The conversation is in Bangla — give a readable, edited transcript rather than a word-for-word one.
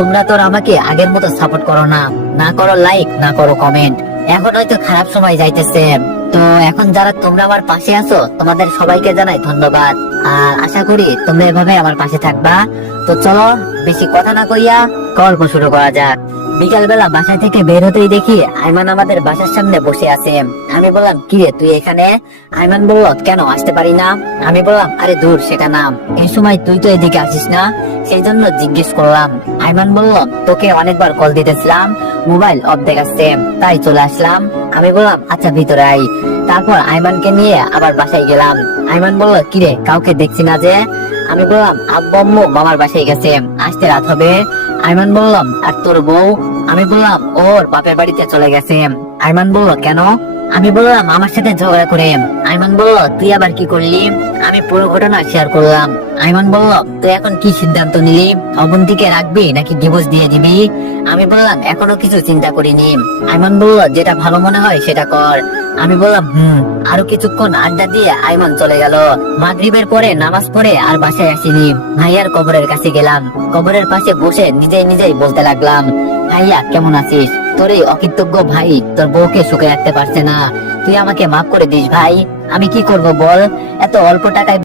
তোমরা তো আর আমাকে আগের মতো সাপোর্ট করো না, না করো লাইক, না করো কমেন্ট। এখন হয়তো খারাপ সময় যাইতেছে, তো এখন যারা তোমরা আমার পাশে আছো তোমাদের সবাইকে জানাই ধন্যবাদ। আর আশা করি তোমরা এভাবে আমার পাশে থাকবা। তো চলো বেশি কথা না কইয়া গল্প শুরু করা যাক। বিকাল বেলা বাসা থেকে বের হতেই দেখি আইমান আমাদের বাসার সামনে বসে আছে। আমি বললাম, কিরে তুই এখানে? আইমান বলল, কেন আসতে পারি না? আমি বললাম, আরে দূর সেটা না, এই সময় তুই তো এদিকে আসিস না, সেই জন্য জিজ্ঞেস করলাম। আইমান বলল, তোকে অনেকবার কল দিতেছিলাম, মোবাইল অফ দেখাচ্ছে, তাই চলে আসলাম। আমি বললাম, আচ্ছা ভিতরে আই। তারপর আইমানকে নিয়ে আবার বাসায় গেলাম। আইমান বলল, কিরে কাউকে দেখছি না যে? আমি বললাম, আব্বু আম্মু মামার বাসায় গেছে, আসতে রাত হবে। আইমান বললাম, আর তোর বউ? আমি বললাম, ওর বাপের বাড়িতে চলে গেছে। আইমান বলল, কেন? আমি বললাম, আমার সাথে ঝগড়া করে। আইমান বলল, তুই আবার কি করলি? আমি পুরো ঘটনা শেয়ার করলাম। আইমান বলল, তুই এখন কি সিদ্ধান্ত নিলি? অবন্তীকে রাখবি নাকি ডিভোর্স দিয়ে দিবি? আমি বললাম, এখনো কিছু চিন্তা করিনি। আইমান বলল, যেটা ভালো মনে হয় সেটা কর। আমি বললাম, আরো কিছুক্ষণ আড্ডা দিয়ে আইমান চলে গেল। মাগরিবের পরে নামাজ পড়ে আর বাসায় আসিনি। ভাইয়ার কবরের কাছে গেলাম। কবরের পাশে বসে নিজেই নিজেই বলতে লাগলাম, ভাইয়া কেমন আছিস? তোর এই অকৃতজ্ঞ ভাই তোর বউকে সুখে রাখতে পারছে না, তুই আমাকে মাফ করে দিস ভাই। আমি কি করব বল? এত অল্প টাকায়